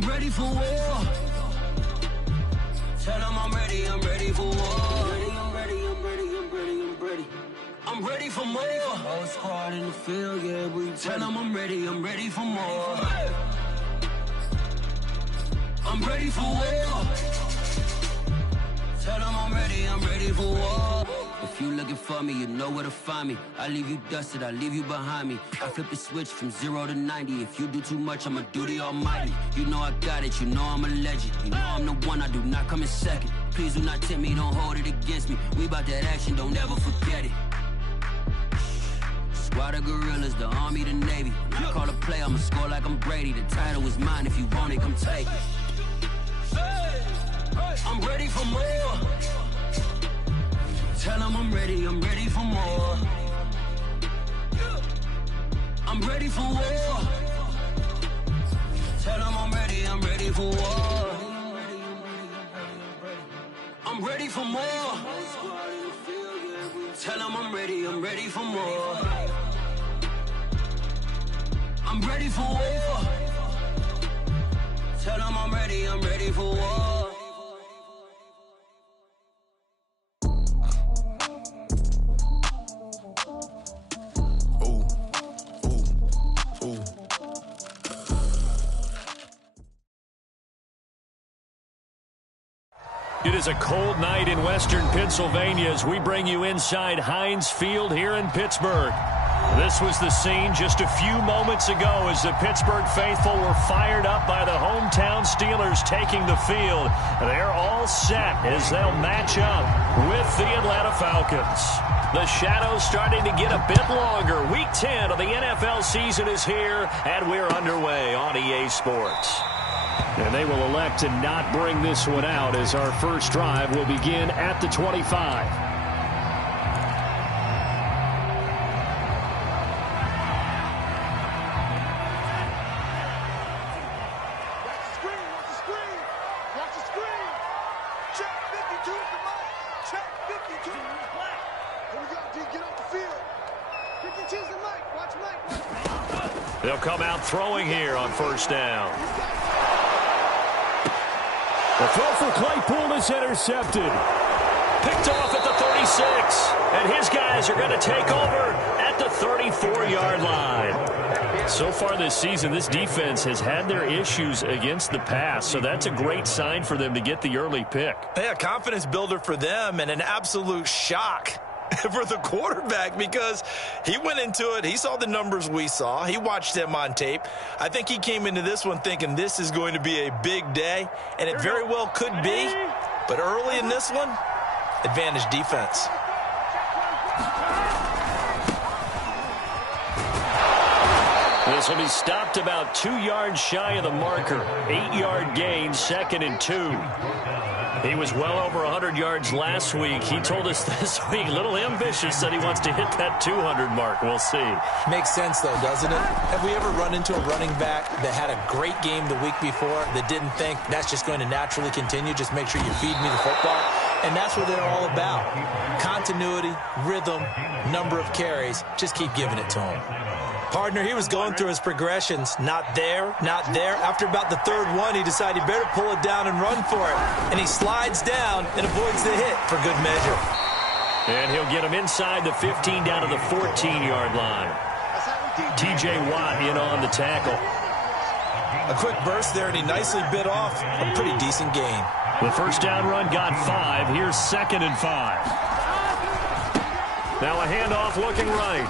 I'm ready for war. Tell them I'm ready for war. I'm ready for more. Whole squad in the field, yeah, we tell them I'm ready for more. I'm ready for war. Tell them I'm ready for war. If you looking for me, you know where to find me. I leave you dusted, I leave you behind me. I flip the switch from 0 to 90. If you do too much, I'ma do the almighty. You know I got it, you know I'm a legend. You know I'm the one, I do not come in second. Please do not tempt me, don't hold it against me. We bout that action, don't ever forget it. Squad of gorillas, the army, the navy. When I call a play, I'ma score like I'm Brady. The title is mine, if you want it, come take it. I'm ready for more. Tell them I'm ready for more. I'm ready for war. Tell them I'm ready for war. I'm ready for more. Tell them I'm ready for more. I'm ready for war. Tell them I'm ready for war. It is a cold night in western Pennsylvania as we bring you inside Heinz Field here in Pittsburgh. This was the scene just a few moments ago as the Pittsburgh faithful were fired up by the hometown Steelers taking the field. They're all set as they'll match up with the Atlanta Falcons. The shadows starting to get a bit longer. Week 10 of the NFL season is here, and we're underway on EA Sports. And they will elect to not bring this one out as our first drive will begin at the 25. They'll come out throwing here on first down. The throw for Claypool is intercepted. Picked off at the 36. And his guys are going to take over at the 34-yard line. So far this season, this defense has had their issues against the pass, so that's a great sign for them to get the early pick. Yeah, confidence builder for them and an absolute shock for the quarterback because he went into it. He saw the numbers we saw. He watched them on tape. I think he came into this one thinking this is going to be a big day, and it very well could be. But early in this one, advantage defense. This will be stopped about 2 yards shy of the marker. 8-yard gain, 2nd and 2. He was well over 100 yards last week. He told us this week, a little ambitious, said he wants to hit that 200 mark. We'll see. Makes sense, though, doesn't it? Have we ever run into a running back that had a great game the week before that didn't think that's just going to naturally continue? Just make sure you feed me the football. And that's what they're all about. Continuity, rhythm, number of carries. Just keep giving it to him. Partner, he was going through his progressions. Not there, not there. After about the third one, he decided he better pull it down and run for it. And he slides down and avoids the hit for good measure. And he'll get him inside the 15 down to the 14-yard line. T.J. Watt in on the tackle. A quick burst there, and he nicely bit off a pretty decent gain. The first down run got 5. Here's 2nd and 5. Now a handoff looking right.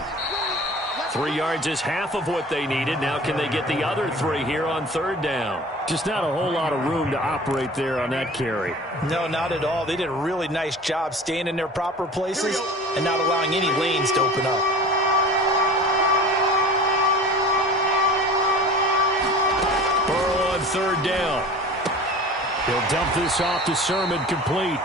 3 yards is half of what they needed. Now can they get the other 3 here on 3rd down? Just not a whole lot of room to operate there on that carry. No, not at all. They did a really nice job staying in their proper places and not allowing any lanes to open up. Burrow on 3rd down. He'll dump this off to Sermon, complete.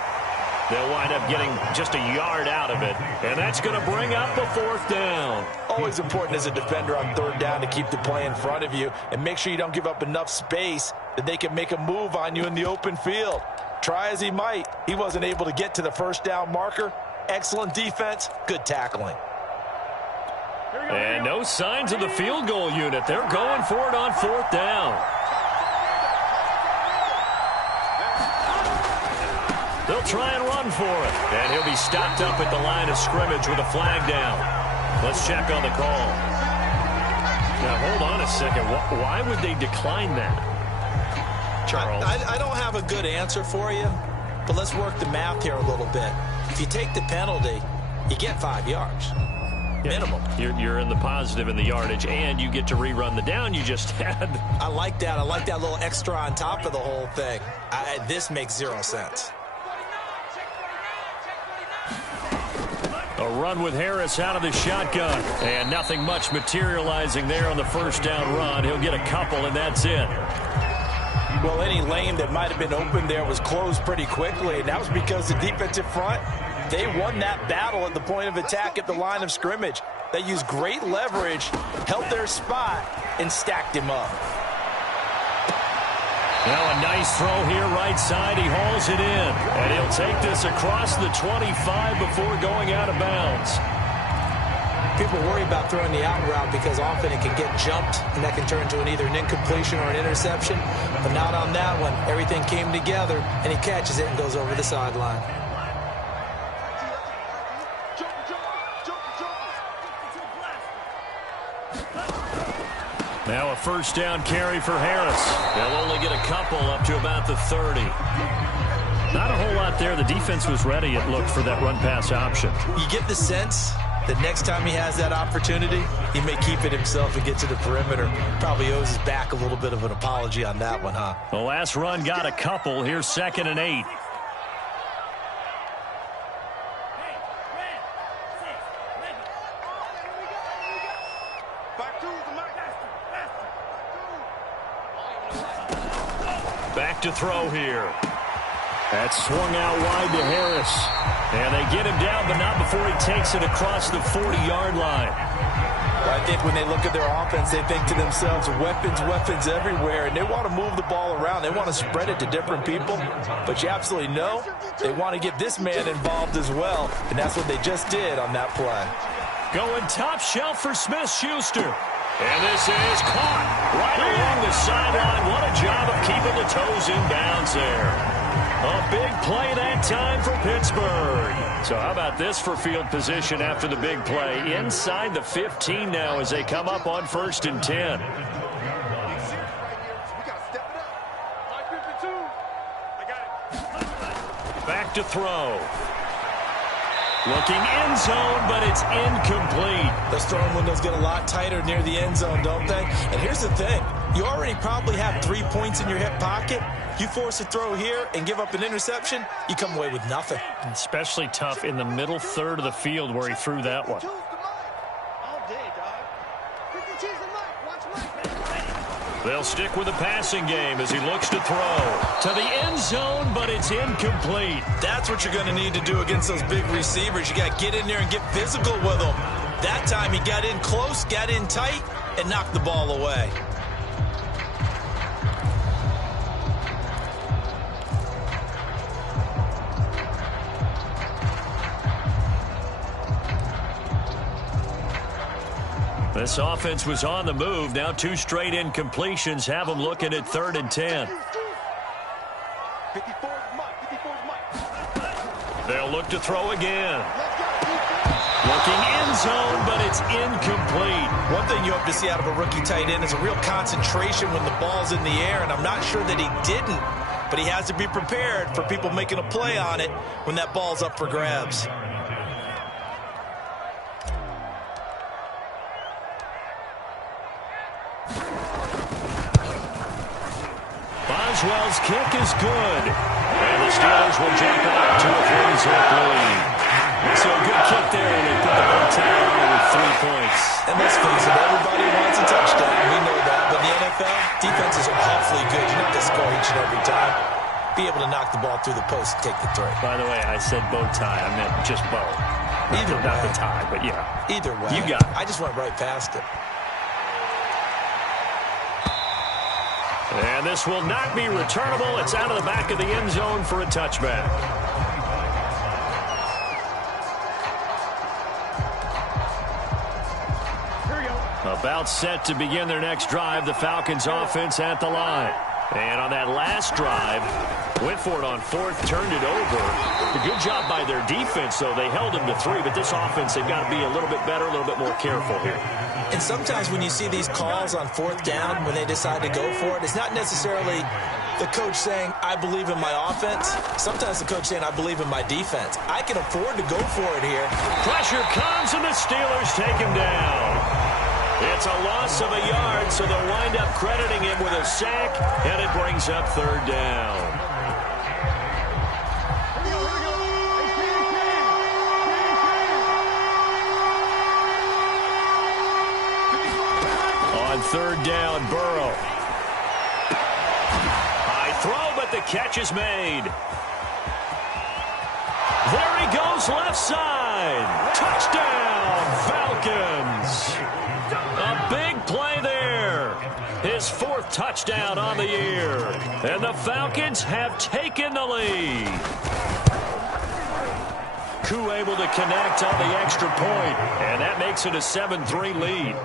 They'll wind up getting just a yard out of it. And that's going to bring up the 4th down. Always important as a defender on 3rd down to keep the play in front of you and make sure you don't give up enough space that they can make a move on you in the open field. Try as he might, he wasn't able to get to the first down marker. Excellent defense, good tackling. And no signs of the field goal unit. They're going for it on 4th down. They'll try and run for it. And he'll be stopped up at the line of scrimmage with a flag down. Let's check on the call. Now, hold on a second. Why would they decline that? Charles? I don't have a good answer for you, but let's work the math here a little bit. If you take the penalty, you get 5 yards. Minimum. You're in the positive in the yardage, and you get to rerun the down you just had. I like that. I like that little extra on top of the whole thing. This makes 0 sense. A run with Harris out of the shotgun. And nothing much materializing there on the first down run. He'll get a couple, and that's it. Well, any lane that might have been open there was closed pretty quickly, and that was because the defensive front, they won that battle at the point of attack at the line of scrimmage. They used great leverage, held their spot, and stacked him up. Now a nice throw here right side. He hauls it in. And he'll take this across the 25 before going out of bounds. People worry about throwing the out route because often it can get jumped, and that can turn into either an incompletion or an interception. But not on that one. Everything came together, and he catches it and goes over the sideline. Now a first down carry for Harris. They'll only get a couple up to about the 30. Not a whole lot there. The defense was ready, it looked, for that run-pass option. You get the sense that next time he has that opportunity, he may keep it himself and get to the perimeter. Probably owes his back a little bit of an apology on that one, huh? The last run got a couple. Here's 2nd and 8. Back to throw here. That's swung out wide to Harris. And they get him down, but not before he takes it across the 40-yard line. I think when they look at their offense, they think to themselves, weapons, weapons everywhere, and they want to move the ball around. They want to spread it to different people, but you absolutely know they want to get this man involved as well, and that's what they just did on that play. Going top shelf for Smith-Schuster. And this is caught right along the sideline. What a job of keeping the toes in bounds there. A big play that time for Pittsburgh. So how about this for field position after the big play? Inside the 15 now as they come up on 1st and 10. Back to throw. Looking end zone, but it's incomplete. Those throwing windows get a lot tighter near the end zone, don't they? And here's the thing. You already probably have 3 points in your hip pocket. You force a throw here and give up an interception, you come away with nothing. Especially tough in the middle third of the field where he threw that one. They'll stick with the passing game as he looks to throw to the end zone, but it's incomplete. That's what you're going to need to do against those big receivers. You got to get in there and get physical with them. That time he got in close, got in tight, and knocked the ball away. This offense was on the move. Now 2 straight incompletions have them looking at 3rd and 10. They'll look to throw again. Looking end zone, but it's incomplete. One thing you hope to see out of a rookie tight end is a real concentration when the ball's in the air, and I'm not sure that he didn't, but he has to be prepared for people making a play on it when that ball's up for grabs. Boswell's kick is good. And the Steelers will jump out to a 3-zip lead. So a good kick there, and they put the ball tie on with 3 points. And let's face it, everybody wants a touchdown. We know that. But in the NFL, defenses are awfully good. You're not going to score each and every time. Be able to knock the ball through the post and take the throw. By the way, I said bow tie. I meant just bow. Either way. Not the tie, but yeah. Either way. You got it. I just went right past it. And this will not be returnable. It's out of the back of the end zone for a touchback. About set to begin their next drive. The Falcons offense at the line. And on that last drive, went for it on fourth, turned it over. A good job by their defense, though. They held them to 3, but this offense, they've got to be a little bit better, a little bit more careful here. And sometimes when you see these calls on fourth down, when they decide to go for it, it's not necessarily the coach saying, I believe in my offense. Sometimes the coach saying, I believe in my defense. I can afford to go for it here. Pressure comes, and the Steelers take him down. It's a loss of a yard, so they'll wind up crediting him with a sack, and it brings up third down. On third down, Burrow. High throw, but the catch is made. There he goes, left side. Touchdown, Falcons. A big play there. His 4th touchdown on the year. And the Falcons have taken the lead. Koo able to connect on the extra point, and that makes it a 7-3 lead.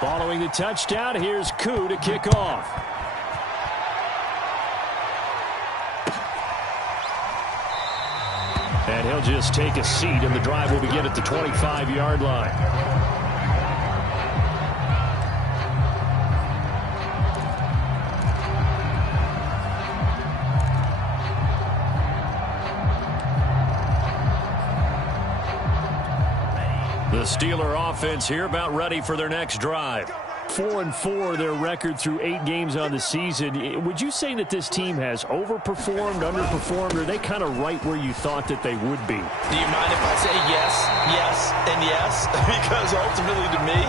Following the touchdown, here's Koo to kick off. And he'll just take a seat, and the drive will begin at the 25-yard line. The Steeler offense here about ready for their next drive. 4-4 their record through 8 games on the season. Would you say that this team has overperformed, underperformed, or are they kind of right where you thought that they would be? Do you mind if I say yes, yes, and yes? Because ultimately to me,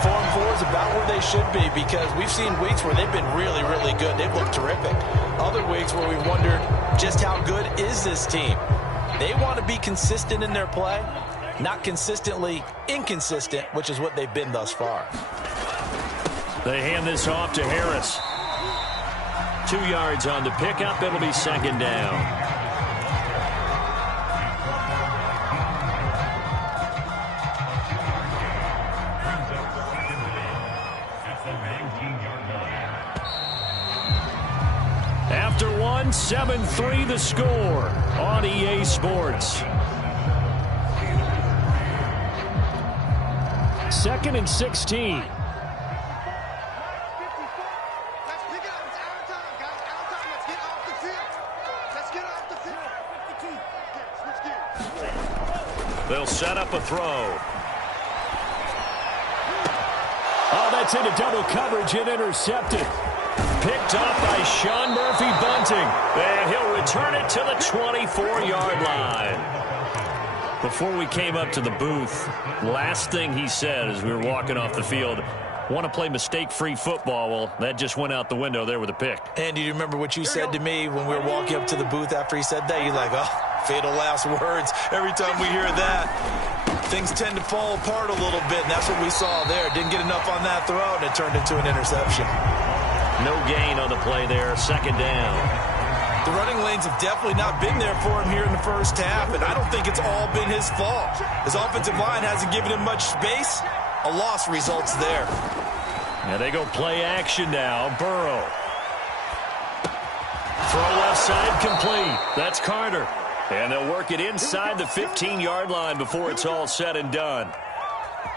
4-4 is about where they should be, because we've seen weeks where they've been really, really good. They've looked terrific. Other weeks where we've wondered just how good is this team. They want to be consistent in their play, not consistently inconsistent, which is what they've been thus far. They hand this off to Harris. 2 yards on the pickup. It'll be second down. After 1, 7-3 the score on EA Sports. 2nd and 16. They'll set up a throw. Oh, that's into double coverage and intercepted. Picked off by Sean Murphy-Bunting. And he'll return it to the 24-yard line. Before we came up to the booth, last thing he said as we were walking off the field, want to play mistake-free football. Well, that just went out the window there with a pick. And do you remember what you said to me when we were walking up to the booth after he said that? You're like, oh, fatal last words. Every time we hear that, things tend to fall apart a little bit, and that's what we saw there. Didn't get enough on that throw, and it turned into an interception. No gain on the play there, second down. The running lanes have definitely not been there for him here in the first half, and I don't think it's all been his fault. His offensive line hasn't given him much space. A loss results there. And they go play action now. Burrow. Throw left side complete. That's Carter. And they'll work it inside the 15-yard line before it's all said and done.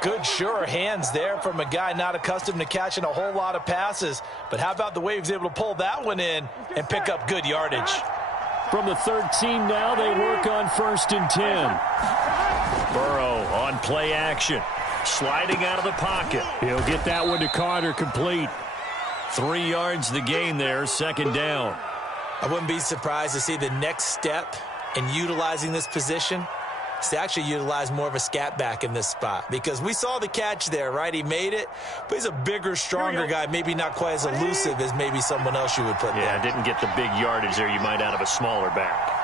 Good, sure hands there from a guy not accustomed to catching a whole lot of passes. But how about the way he was able to pull that one in and pick up good yardage? From the 13 now, they work on 1st and 10. Burrow on play action. Sliding out of the pocket. He'll get that one to Carter complete. 3 yards the gain there, second down. I wouldn't be surprised to see the next step in utilizing this position is to actually utilize more of a scat back in this spot, because we saw the catch there, right? He made it, but he's a bigger, stronger guy, maybe not quite as elusive as maybe someone else you would put there. Yeah, didn't get the big yardage there you might out of a smaller back.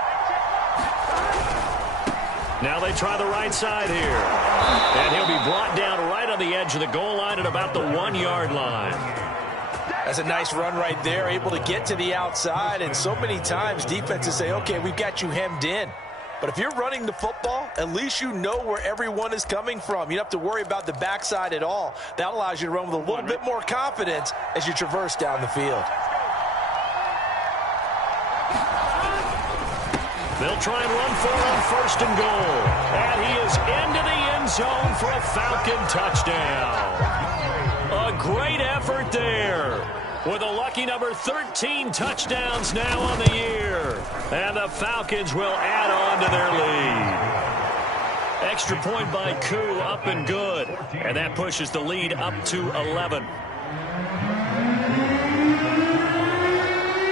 Now they try the right side here. And he'll be brought down right on the edge of the goal line at about the 1-yard line. That's a nice run right there, able to get to the outside. And so many times defenses say, okay, we've got you hemmed in. But if you're running the football, at least you know where everyone is coming from. You don't have to worry about the backside at all. That allows you to run with a little bit more confidence as you traverse down the field. They'll try and run for it on 1st and goal. And he is into the end zone for a Falcon touchdown. A great effort there, with a lucky number 13 touchdowns now on the year. And the Falcons will add on to their lead. Extra point by Koo, up and good. And that pushes the lead up to 11.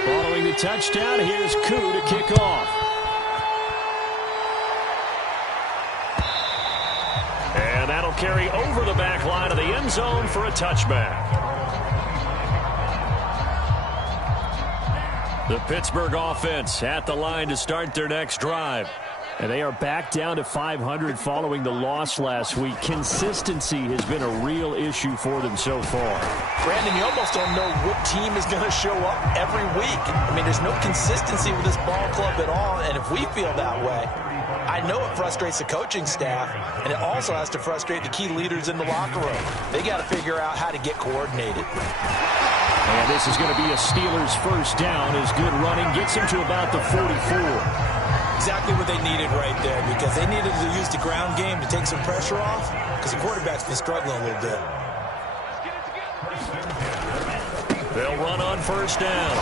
Following the touchdown, here's Koo to kick off. And that'll carry over the back line of the end zone for a touchback. The Pittsburgh offense at the line to start their next drive. And they are back down to 500 following the loss last week. Consistency has been a real issue for them so far. Brandon, you almost don't know what team is going to show up every week. I mean, there's no consistency with this ball club at all, and if we feel that way, I know it frustrates the coaching staff, and it also has to frustrate the key leaders in the locker room. They got to figure out how to get coordinated. And this is going to be a Steelers first down as good running gets him to about the 44. Exactly what they needed right there, because they needed to use the ground game to take some pressure off, because the quarterback's been struggling a little bit. They'll run on 1st down.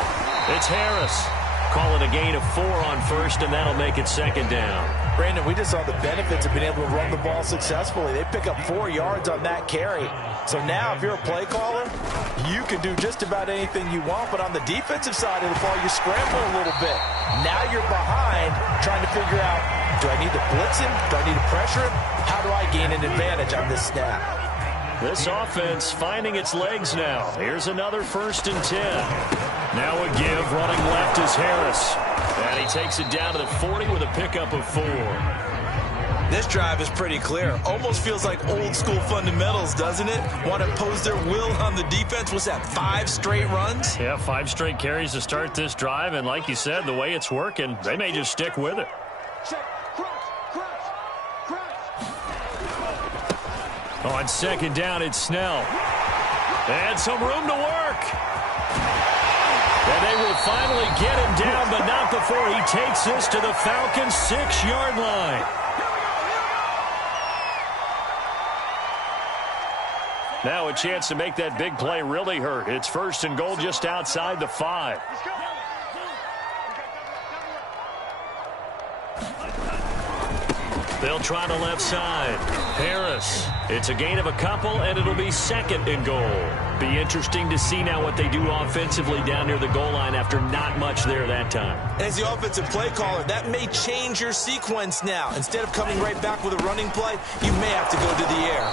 It's Harris. Call it a gain of 4 on 1st, and that'll make it 2nd down. Brandon, we just saw the benefits of being able to run the ball successfully. They pick up 4 yards on that carry. So now, if you're a play caller, you can do just about anything you want, but on the defensive side of the ball, you scramble a little bit. Now you're behind, trying to figure out, do I need to blitz him? Do I need to pressure him? How do I gain an advantage on this snap? This offense finding its legs now. Here's another 1st and 10. Now a give, running left is Harris. And he takes it down to the 40 with a pickup of 4. This drive is pretty clear. Almost feels like old school fundamentals, doesn't it? Want to impose their will on the defense. What's that, 5 straight runs? Yeah, 5 straight carries to start this drive. And like you said, the way it's working, they may just stick with it. On 2nd down, it's Snell. And some room to work. And they will finally get him down, but not before he takes this to the Falcons' 6-yard line. Now a chance to make that big play really hurt. It's 1st and goal just outside the 5. They'll try the left side. Harris. It's a gain of a couple, and it'll be 2nd and goal. Be interesting to see now what they do offensively down near the goal line after not much there that time. As the offensive play caller, that may change your sequence now. Instead of coming right back with a running play, you may have to go to the air.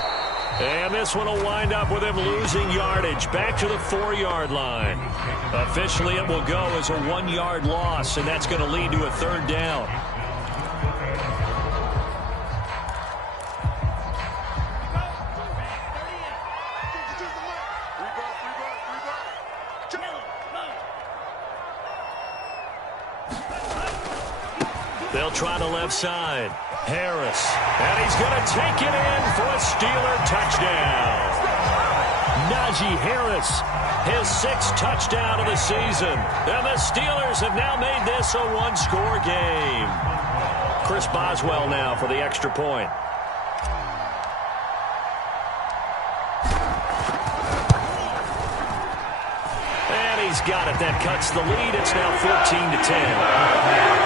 And this one will wind up with him losing yardage back to the 4-yard line. Officially, it will go as a 1-yard loss, and that's going to lead to a 3rd down. They'll try the left side. Harris. And he's going to take it in for a Steeler touchdown. Najee Harris, his 6th touchdown of the season. And the Steelers have now made this a 1-score game. Chris Boswell now for the extra point. And he's got it. That cuts the lead. It's now 14-10.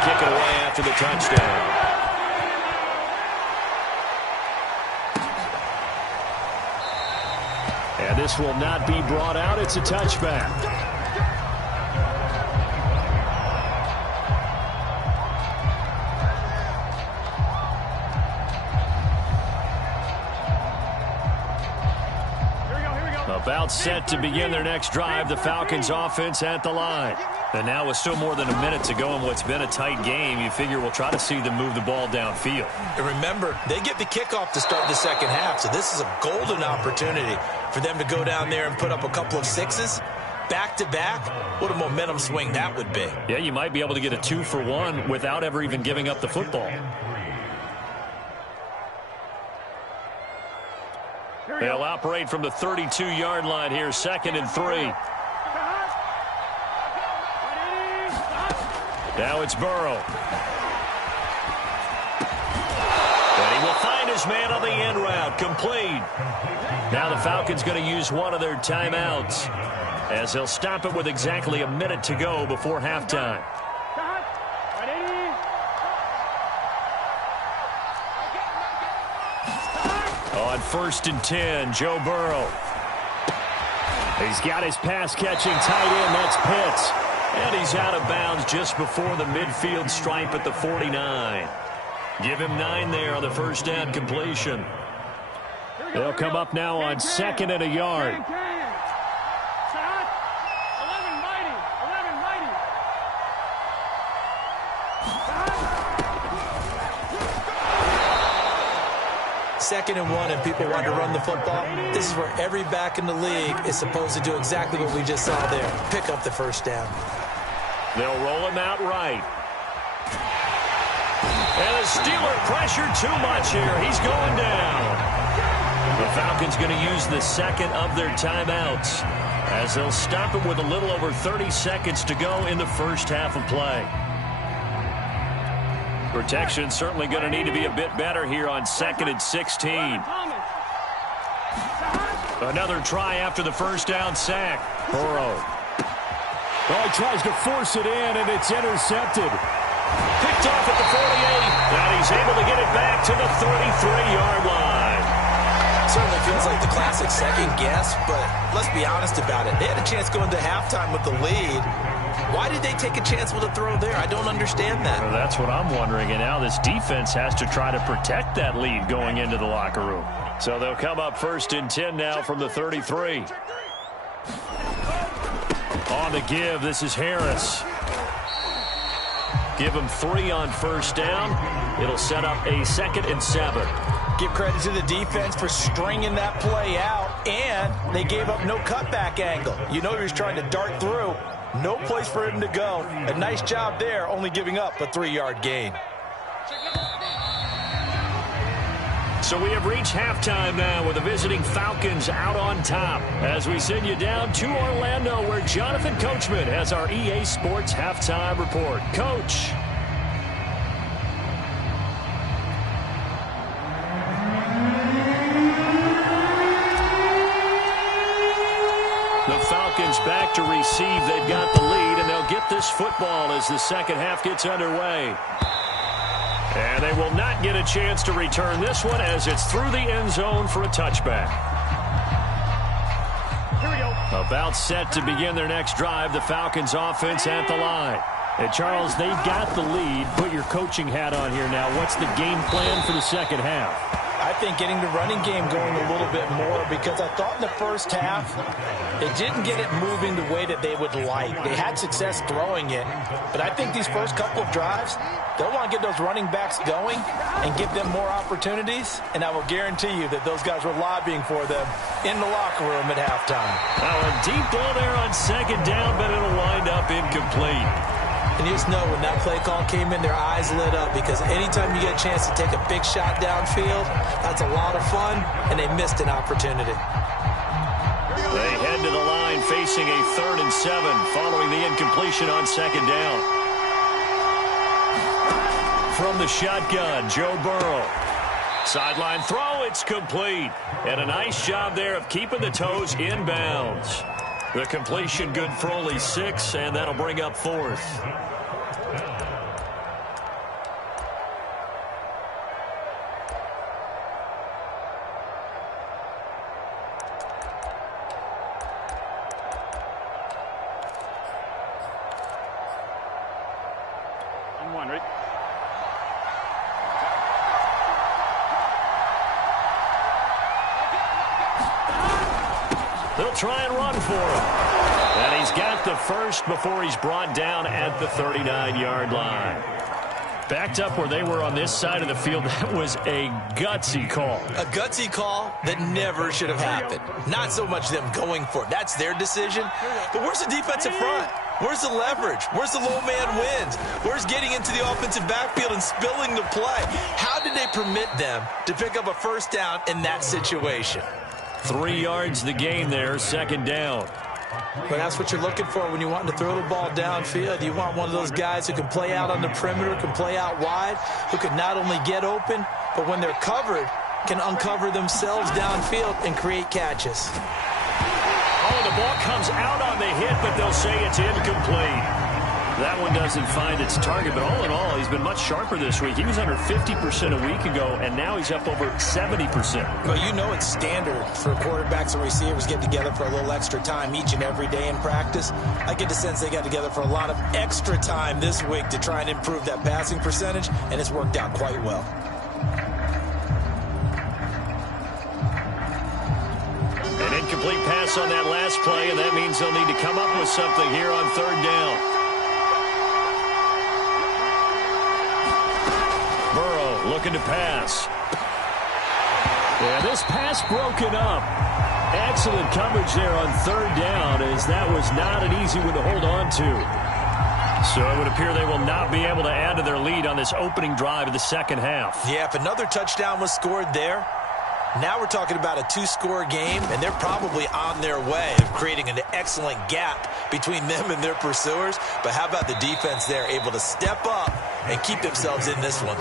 Kick it away after the touchdown. And this will not be brought out. It's a touchback. About set to begin their next drive. The Falcons offense at the line. And now with still more than a minute to go in what's been a tight game, you figure we'll try to see them move the ball downfield. And remember, they get the kickoff to start the second half, so this is a golden opportunity for them to go down there and put up a couple of sixes. Back-to-back, what a momentum swing that would be. Yeah, you might be able to get a 2-for-1 without ever even giving up the football. They'll operate from the 32-yard line here, 2nd and 3. Now it's Burrow. And he will find his man on the end route, complete. Now the Falcons going to use one of their timeouts, as they'll stop it with exactly a minute to go before halftime. On 1st and 10, Joe Burrow. He's got his pass-catching tight end, that's Pitts. And he's out of bounds just before the midfield stripe at the 49. Give him 9 there on the first down completion. They'll come up now on 2nd and a yard. Second and 1 and people want to run the football. This is where every back in the league is supposed to do exactly what we just saw there. Pick up the first down. They'll roll him out right. And the Steeler pressure too much here. He's going down. The Falcons going to use the second of their timeouts, as they'll stop it with a little over 30 seconds to go in the first half of play. Protection certainly going to need to be a bit better here on 2nd and 16. Another try after the first down sack. Burrow. Oh, he tries to force it in, and it's intercepted. Picked off at the 48, and he's able to get it back to the 33-yard line. Certainly feels like the classic second guess, but let's be honest about it. They had a chance going to halftime with the lead. Why did they take a chance with a throw there? I don't understand that. Well, that's what I'm wondering, and now this defense has to try to protect that lead going into the locker room. So they'll come up 1st and 10 now from the 33. On the give, this is Harris. Give him 3 on first down. It'll set up a 2nd and 7. Give credit to the defense for stringing that play out, and they gave up no cutback angle. You know he was trying to dart through. No place for him to go. A nice job there, only giving up a 3-yard gain. So we have reached halftime now with the visiting Falcons out on top, as we send you down to Orlando, where Jonathan Coachman has our EA Sports halftime report. Coach. The Falcons back to receive. They've got the lead, and they'll get this football as the second half gets underway. And they will not get a chance to return this one, as it's through the end zone for a touchback. Here we go. About set to begin their next drive, the Falcons offense at the line. And Charles, they've got the lead. Put your coaching hat on here now. What's the game plan for the second half? I think getting the running game going a little bit more, because I thought in the first half they didn't get it moving the way that they would like. They had success throwing it, but I think these first couple of drives, they'll want to get those running backs going and give them more opportunities, and I will guarantee you that those guys were lobbying for them in the locker room at halftime. Now a deep ball there on second down, but it'll wind up incomplete. And you just know when that play call came in, their eyes lit up, because anytime you get a chance to take a big shot downfield, that's a lot of fun, and they missed an opportunity. They head to the line facing a 3rd and 7 following the incompletion on second down. From the shotgun, Joe Burrow. Sideline throw, it's complete. And a nice job there of keeping the toes inbounds. The completion good for only 6, and that'll bring up 4th. I'm one, right? They'll try and run for him. And he's got the first before he's brought down at the 39-yard line. Backed up where they were on this side of the field, that was a gutsy call. A gutsy call that never should have happened. Not so much them going for it. That's their decision. But where's the defensive front? Where's the leverage? Where's the low man wins? Where's getting into the offensive backfield and spilling the play? How did they permit them to pick up a first down in that situation? 3 yards the gain there, second down. But that's what you're looking for when you want to throw the ball downfield. You want one of those guys who can play out on the perimeter, can play out wide, who can not only get open, but when they're covered, can uncover themselves downfield and create catches. Oh, the ball comes out on the hit, but they'll say it's incomplete. That one doesn't find its target, but all in all, he's been much sharper this week. He was under 50% a week ago, and now he's up over 70%. Well, you know it's standard for quarterbacks and receivers get together for a little extra time each and every day in practice. I get the sense they got together for a lot of extra time this week to try and improve that passing percentage, and it's worked out quite well. An incomplete pass on that last play, and that means they'll need to come up with something here on third down. Looking to pass. Yeah, this pass broken up. Excellent coverage there on third down, as that was not an easy one to hold on to. So it would appear they will not be able to add to their lead on this opening drive of the second half. Yeah, if another touchdown was scored there, now we're talking about a 2-score game, and they're probably on their way of creating an excellent gap between them and their pursuers. But how about the defense there, able to step up and keep themselves in this one?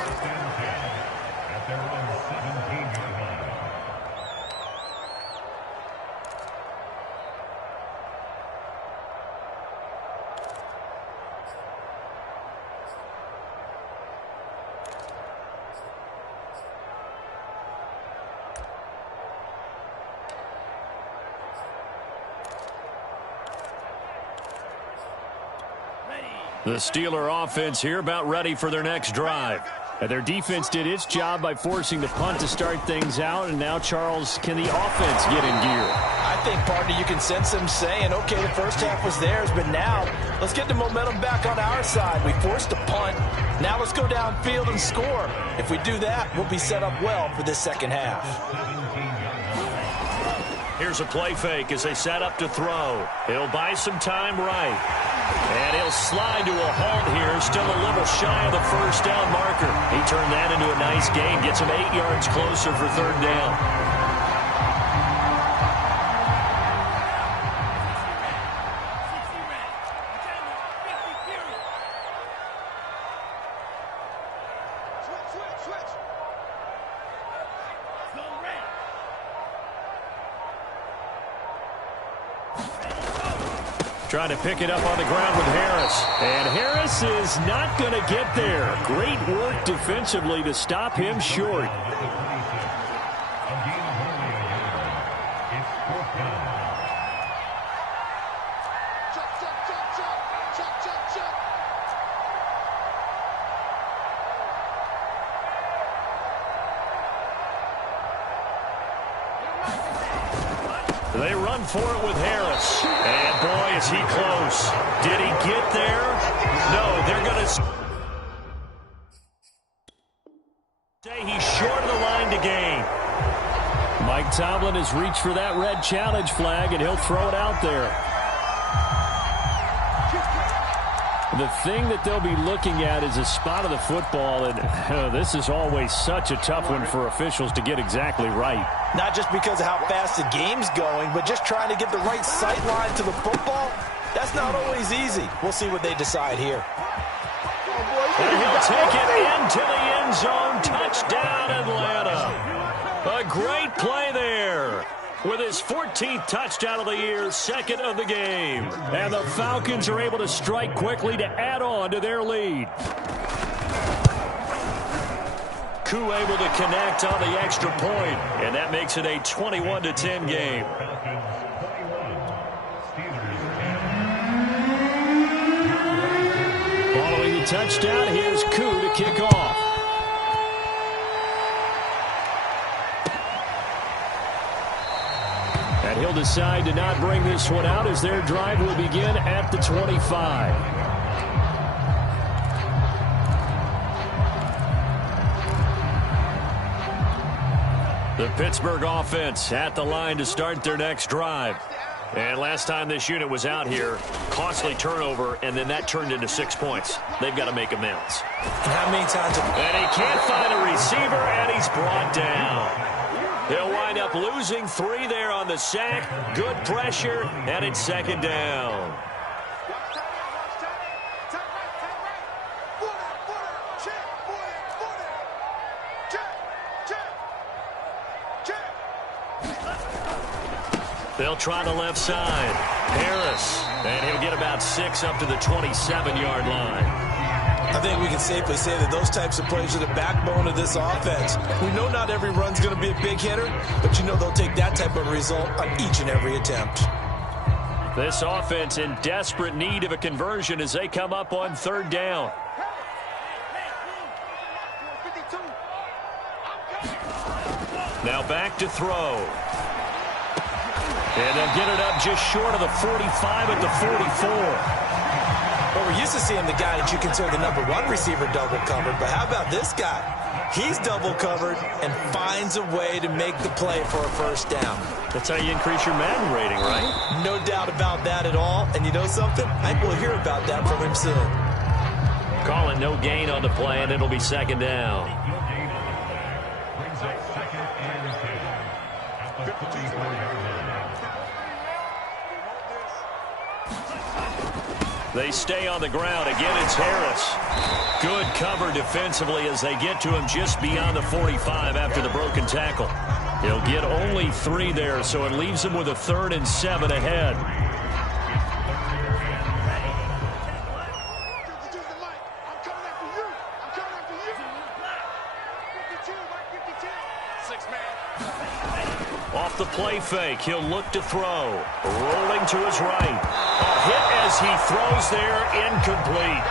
The Steeler offense here about ready for their next drive. And their defense did its job by forcing the punt to start things out. And now, Charles, can the offense get in gear? I think, partner, you can sense them saying, okay, the first half was theirs, but now let's get the momentum back on our side. We forced a punt. Now let's go downfield and score. If we do that, we'll be set up well for this second half. Here's a play fake as they set up to throw. He'll buy some time right. And he'll slide to a halt here, still a little shy of the first down marker. He turned that into a nice gain, gets him 8 yards closer for third down. Trying to pick it up on the ground with Harris. And Harris is not going to get there. Great work defensively to stop him short. They run for it with Harris. And boy, is he close. Did he get there? No, they're going to say he's short of the line to gain. Mike Tomlin has reached for that red challenge flag, and he'll throw it out there. The thing that they'll be looking at is a spot of the football, and this is always such a tough one for officials to get exactly right. Not just because of how fast the game's going, but just trying to get the right sight line to the football. That's not always easy. We'll see what they decide here. And he'll take it into the end zone. Touchdown, Atlanta. A great play there. With his 14th touchdown of the year, second of the game. And the Falcons are able to strike quickly to add on to their lead. Koo able to connect on the extra point, and that makes it a 21-10 game. Following the touchdown, here's Koo to kick off. And he'll decide to not bring this one out as their drive will begin at the 25. The Pittsburgh offense at the line to start their next drive. And last time this unit was out here, costly turnover, and then that turned into 6 points. They've got to make amends. And how many times? And he can't find a receiver, and he's brought down. He'll wind up losing 3 there on the sack. Good pressure, and it's second down. They'll try the left side. Harris, and he'll get about 6 up to the 27-yard line. I think we can safely say that those types of plays are the backbone of this offense. We know not every run's going to be a big hitter, but you know they'll take that type of result on each and every attempt. This offense in desperate need of a conversion as they come up on third down. Now back to throw. And they'll get it up just short of the 45 at the 44. Well, we're used to seeing the guy that you consider the #1 receiver double covered, but how about this guy? He's double covered and finds a way to make the play for a first down. That's how you increase your Madden rating, right? No doubt about that at all. And you know something? I think we'll hear about that from him soon. Calling no gain on the play, and it'll be second down. They stay on the ground. Again, it's Harris. Good cover defensively as they get to him just beyond the 45 after the broken tackle. He'll get only 3 there, so it leaves him with a 3rd and 7 ahead. Off the play fake, he'll look to throw. Rolling to his right. A hit as he throws there, incomplete.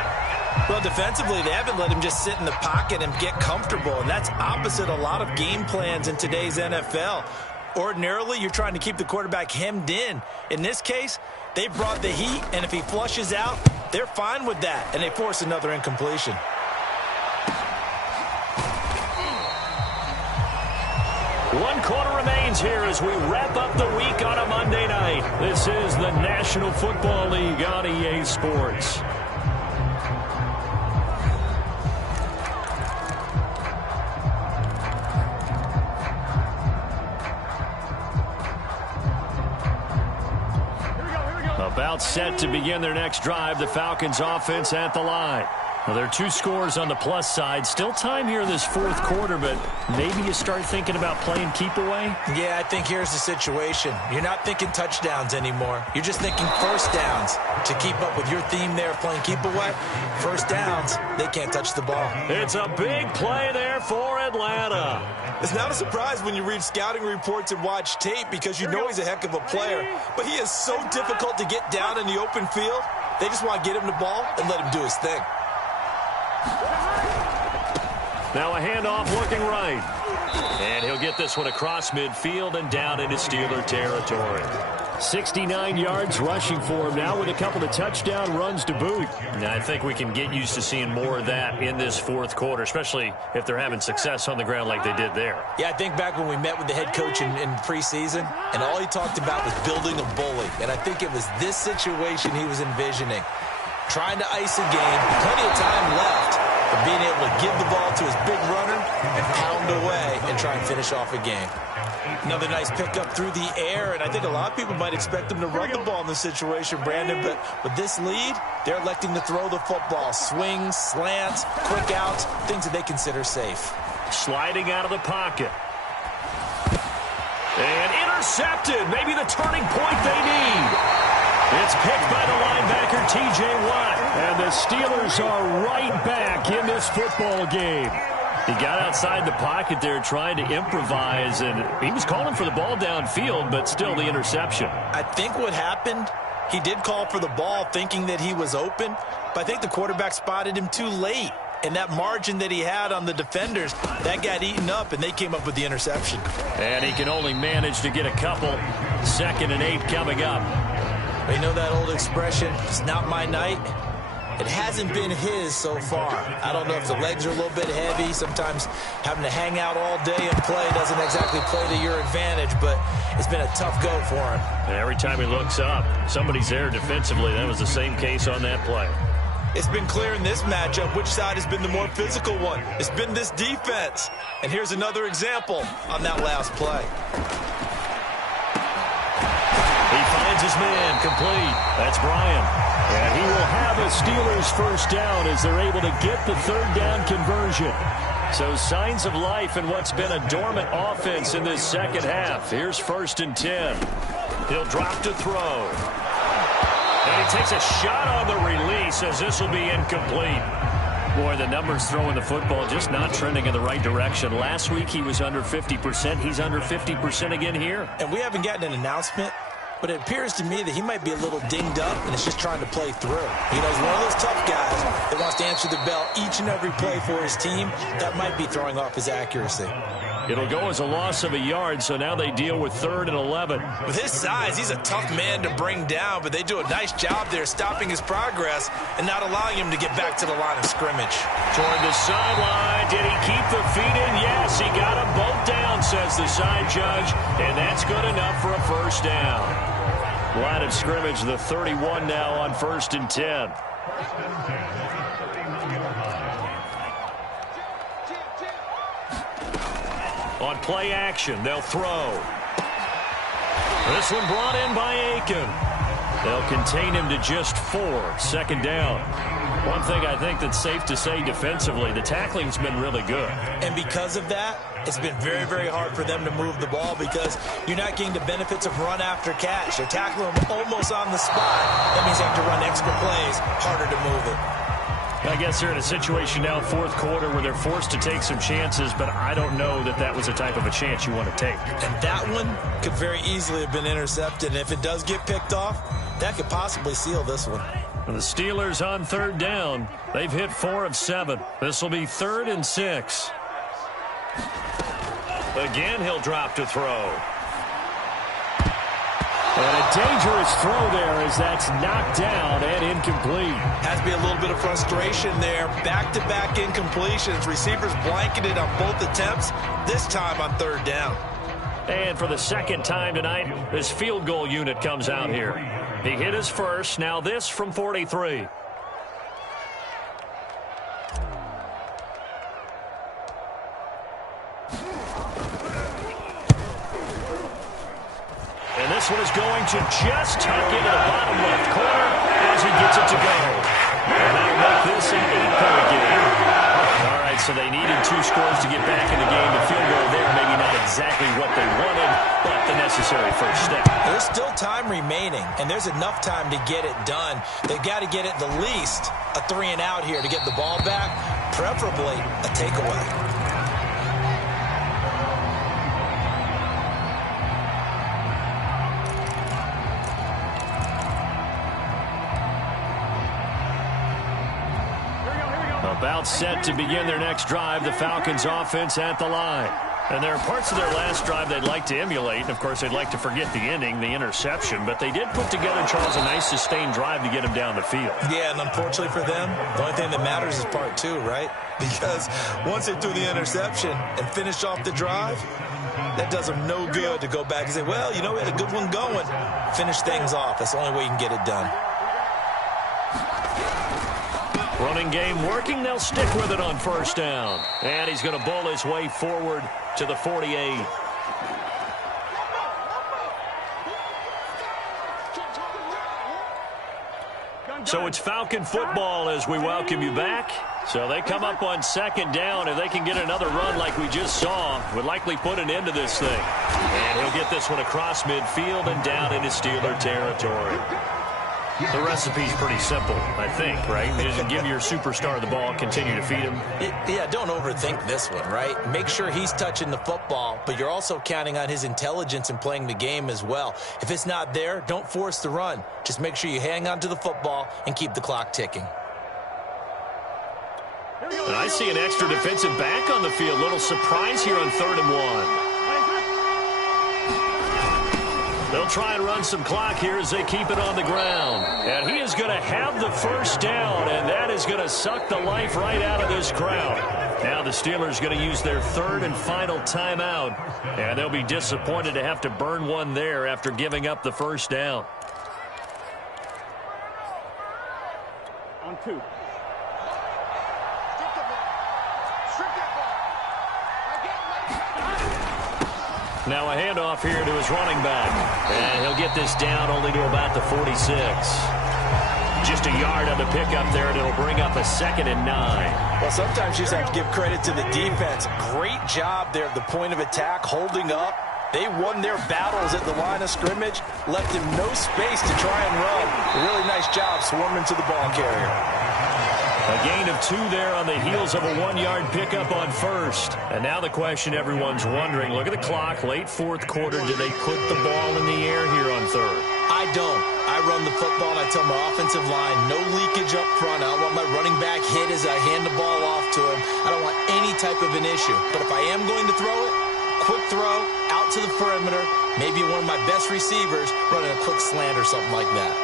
Well, defensively, they haven't let him just sit in the pocket and get comfortable, and that's opposite a lot of game plans in today's NFL. Ordinarily, you're trying to keep the quarterback hemmed in. In this case, they brought the heat, and if he flushes out, they're fine with that, and they force another incompletion. One quarter remains here as we wrap up the week on a Monday night. This is the National Football League on EA Sports. About set to begin their next drive, the Falcons offense at the line. Well, there are 2 scores on the plus side. Still time here in this 4th quarter, but maybe you start thinking about playing keep away? Yeah, I think here's the situation. You're not thinking touchdowns anymore. You're just thinking first downs. To keep up with your theme there playing keep away, first downs, they can't touch the ball. It's a big play there for Atlanta. It's not a surprise when you read scouting reports and watch tape because you know he's a heck of a player. But he is so difficult to get down in the open field. They just want to get him the ball and let him do his thing. Now a handoff looking right. And he'll get this one across midfield and down into Steeler territory. 69 yards rushing for him now with a couple of touchdown runs to boot. Now, I think we can get used to seeing more of that in this 4th quarter, especially if they're having success on the ground like they did there. Yeah, I think back when we met with the head coach in preseason, and all he talked about was building a bully. And I think it was this situation he was envisioning. Trying to ice a game, plenty of time left, but being able to give the ball to his big runner and pound away and try and finish off a game. Another nice pickup through the air, and I think a lot of people might expect them to run the ball in this situation, Brandon, but with this lead, they're electing to throw the football. Swings, slants, quick outs, things that they consider safe. Sliding out of the pocket. And intercepted, maybe the turning point they need. It's picked by the linebacker, T.J. Watt, and the Steelers are right back in this football game. He got outside the pocket there trying to improvise, and he was calling for the ball downfield, but still the interception. I think what happened, he did call for the ball thinking that he was open, but I think the quarterback spotted him too late. And that margin that he had on the defenders, that got eaten up, and they came up with the interception. And he can only manage to get a couple. 2nd and 8 coming up. You know that old expression, it's not my night? It hasn't been his so far. I don't know if the legs are a little bit heavy. Sometimes having to hang out all day and play doesn't exactly play to your advantage, but it's been a tough go for him. And every time he looks up, somebody's there defensively. That was the same case on that play. It's been clear in this matchup which side has been the more physical one. It's been this defense. And here's another example on that last play. He finds his man complete. That's Bryant. And he will have a Steelers first down as they're able to get the 3rd down conversion. So signs of life in what's been a dormant offense in this second half. Here's 1st and 10. He'll drop to throw. And he takes a shot on the release as this will be incomplete. Boy, the numbers throwing the football just not trending in the right direction. Last week he was under 50%. He's under 50% again here. And we haven't gotten an announcement, but it appears to me that he might be a little dinged up and is just trying to play through. You know, he's one of those tough guys that wants to answer the bell each and every play for his team. That might be throwing off his accuracy. It'll go as a loss of a yard, so now they deal with 3rd and 11. With his size, he's a tough man to bring down, but they do a nice job there stopping his progress and not allowing him to get back to the line of scrimmage. Toward the sideline. Did he keep the feet in? Yes, he got them both down, says the side judge, and that's good enough for a first down. Line of scrimmage, the 31 now on 1st and 10. On play action, they'll throw. This one brought in by Aiken. They'll contain him to just 4. 2nd down. One thing I think that's safe to say defensively, the tackling's been really good. And because of that, it's been very, very hard for them to move the ball because you're not getting the benefits of run after catch. They're tackling him almost on the spot. That means they have to run extra plays, harder to move it. I guess they're in a situation now, 4th quarter, where they're forced to take some chances, but I don't know that that was the type of a chance you want to take. And that one could very easily have been intercepted, and if it does get picked off, that could possibly seal this one. And the Steelers on 3rd down. They've hit 4 of 7. This will be 3rd and 6. Again, he'll drop to throw. And a dangerous throw there as that's knocked down and incomplete. Has to be a little bit of frustration there. Back-to-back incompletions. Receivers blanketed on both attempts, this time on 3rd down. And for the 2nd time tonight, this field goal unit comes out here. He hit his first. Now this from 43. And this one is going to just tuck into the bottom left corner as he gets it to go. And that'll make this an 8-point game. All right, so they needed 2 scores to get back in the game. The field goal there, maybe not exactly what they wanted, but the necessary first step. There's still time remaining, and there's enough time to get it done. They've got to get at the least a 3 and out here to get the ball back, preferably a takeaway. About set to begin their next drive, the Falcons offense at the line. And there are parts of their last drive they'd like to emulate. And, of course, they'd like to forget the ending, the interception. But they did put together, Charles, a nice sustained drive to get them down the field. Yeah, and unfortunately for them, the only thing that matters is part 2, right? Because once they threw the interception and finished off the drive, that does them no good to go back and say, well, you know, we had a good one going. Finish things off. That's the only way you can get it done. Running game working. They'll stick with it on 1st down. And he's going to bowl his way forward to the 48. So it's Falcon football as we welcome you back. So they come up on 2nd down. If they can get another run like we just saw, would likely put an end to this thing. And he'll get this one across midfield and down into Steeler territory. The recipe's pretty simple, I think, right? Just give your superstar the ball, continue to feed him. Yeah, don't overthink this one, right? Make sure he's touching the football, but you're also counting on his intelligence in playing the game as well. If it's not there, don't force the run. Just make sure you hang on to the football and keep the clock ticking. And I see an extra defensive back on the field. Little surprise here on 3rd and 1. They'll try and run some clock here as they keep it on the ground. And he is going to have the first down, and that is going to suck the life right out of this crowd. Now the Steelers going to use their third and final timeout, and they'll be disappointed to have to burn one there after giving up the first down. On 2. Now a handoff here to his running back. And he'll get this down only to about the 46. Just a yard on the pickup there, and it'll bring up a 2nd and 9. Well, sometimes you just have to give credit to the defense. Great job there at the point of attack, holding up. They won their battles at the line of scrimmage, left him no space to try and run. A really nice job swarming to the ball carrier. A gain of 2 there on the heels of a 1-yard pickup on first. And now the question everyone's wondering, look at the clock, late fourth quarter, do they put the ball in the air here on third? I don't. I run the football, and I tell my offensive line, no leakage up front. I don't want my running back hit as I hand the ball off to him. I don't want any type of an issue. But if I am going to throw it, quick throw, out to the perimeter, maybe one of my best receivers running a quick slant or something like that.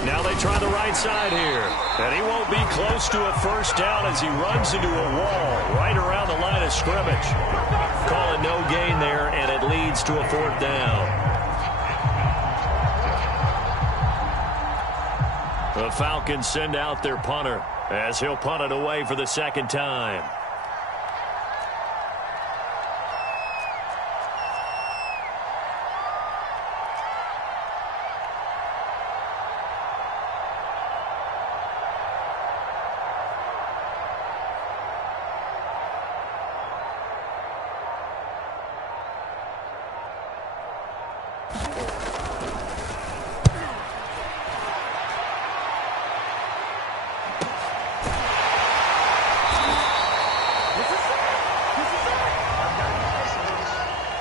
Now they try the right side here. And he won't be close to a first down as he runs into a wall right around the line of scrimmage. Call it no gain there, and it leads to a 4th down. The Falcons send out their punter as he'll punt it away for the 2nd time.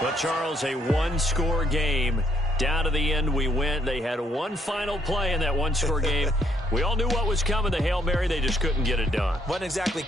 But, Charles, a one-score game. Down to the end we went. They had one final play in that one-score game. We all knew what was coming, the Hail Mary. They just couldn't get it done. Wasn't exactly